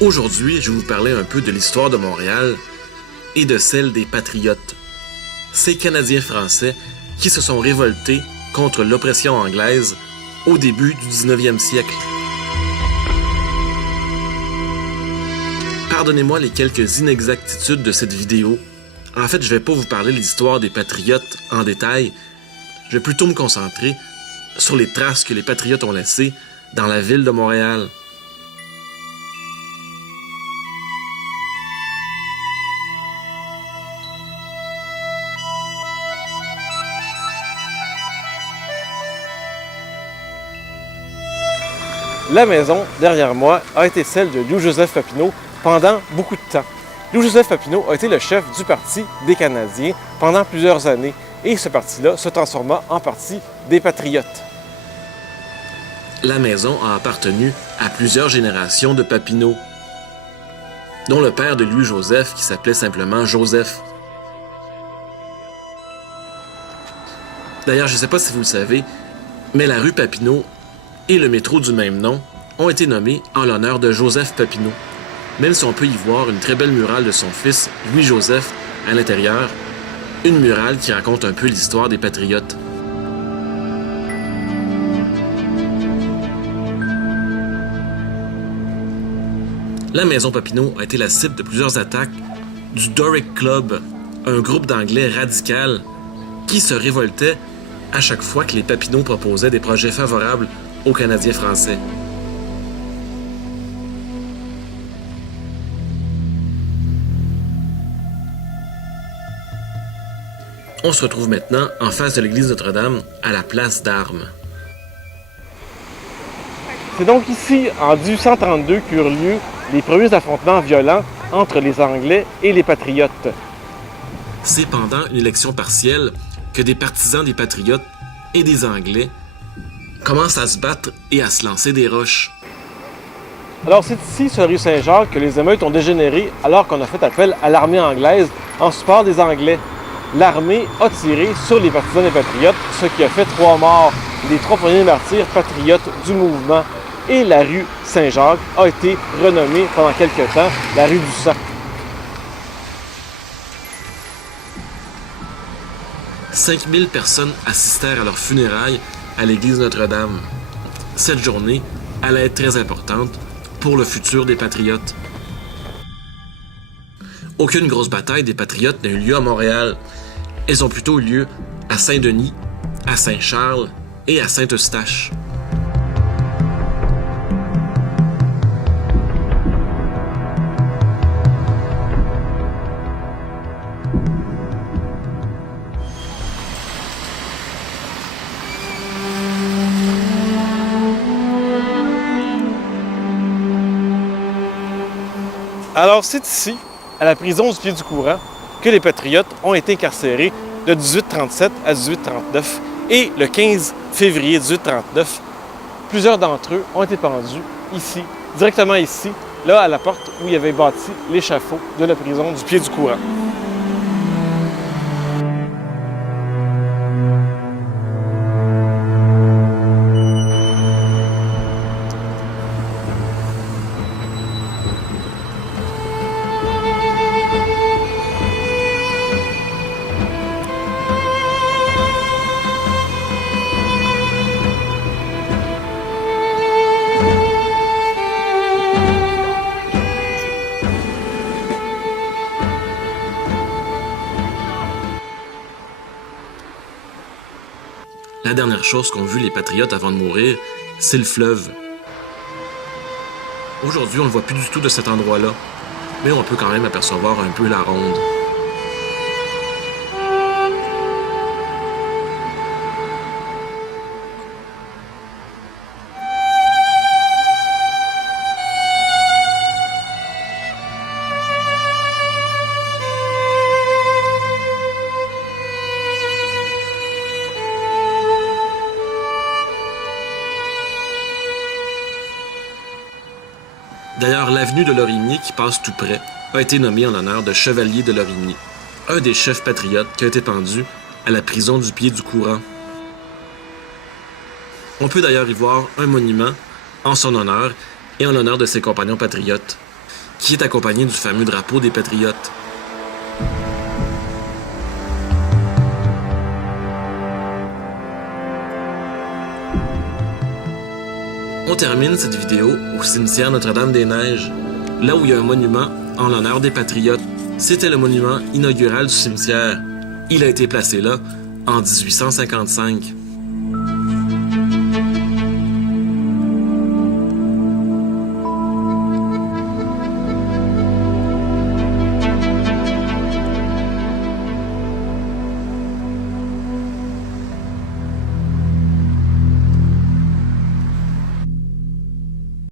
Aujourd'hui, je vais vous parler un peu de l'histoire de Montréal et de celle des Patriotes. Ces Canadiens français qui se sont révoltés contre l'oppression anglaise au début du 19e siècle. Pardonnez-moi les quelques inexactitudes de cette vidéo. En fait, je ne vais pas vous parler de l'histoire des Patriotes en détail. Je vais plutôt me concentrer sur les traces que les Patriotes ont laissées dans la ville de Montréal. La maison, derrière moi, a été celle de Louis-Joseph Papineau pendant beaucoup de temps. Louis-Joseph Papineau a été le chef du Parti des Canadiens pendant plusieurs années et ce parti-là se transforma en Parti des Patriotes. La maison a appartenu à plusieurs générations de Papineau, dont le père de Louis-Joseph qui s'appelait simplement Joseph. D'ailleurs, je ne sais pas si vous le savez, mais la rue Papineau et le métro du même nom ont été nommés en l'honneur de Joseph Papineau, même si on peut y voir une très belle murale de son fils, Louis-Joseph, à l'intérieur, une murale qui raconte un peu l'histoire des Patriotes. La maison Papineau a été la cible de plusieurs attaques du Doric Club, un groupe d'Anglais radical qui se révoltait à chaque fois que les Papineau proposaient des projets favorables aux Canadiens français. On se retrouve maintenant en face de l'église Notre-Dame, à la place d'Armes. C'est donc ici, en 1832, qu'eurent lieu les premiers affrontements violents entre les Anglais et les Patriotes. C'est pendant une élection partielle que des partisans des Patriotes et des Anglais commencent à se battre et à se lancer des roches. Alors c'est ici, sur la rue Saint-Jacques, que les émeutes ont dégénéré alors qu'on a fait appel à l'armée anglaise en support des Anglais. L'armée a tiré sur les partisans des Patriotes, ce qui a fait 3 morts, les 3 premiers martyrs patriotes du mouvement. Et la rue Saint-Jacques a été renommée pendant quelque temps la rue du Sang. 5000 personnes assistèrent à leurs funérailles à l'église Notre-Dame. Cette journée allait être très importante pour le futur des Patriotes. Aucune grosse bataille des Patriotes n'a eu lieu à Montréal. Elles ont plutôt eu lieu à Saint-Denis, à Saint-Charles et à Saint-Eustache. Alors c'est ici, à la prison du Pied-du-Courant, que les Patriotes ont été incarcérés de 1837 à 1839 et le 15 février 1839, plusieurs d'entre eux ont été pendus ici, directement ici, là à la porte où il y avait bâti l'échafaud de la prison du Pied-du-Courant. La dernière chose qu'ont vu les Patriotes avant de mourir, c'est le fleuve. Aujourd'hui, on ne le voit plus du tout de cet endroit-là, mais on peut quand même apercevoir un peu la ronde. D'ailleurs, l'avenue de Lorimier, qui passe tout près, a été nommée en l'honneur de Chevalier de Lorimier, un des chefs patriotes qui a été pendu à la prison du Pied-du-Courant. On peut d'ailleurs y voir un monument en son honneur et en l'honneur de ses compagnons patriotes. qui est accompagné du fameux drapeau des Patriotes. On termine cette vidéo au cimetière Notre-Dame-des-Neiges, là où il y a un monument en l'honneur des Patriotes. C'était le monument inaugural du cimetière. Il a été placé là en 1855.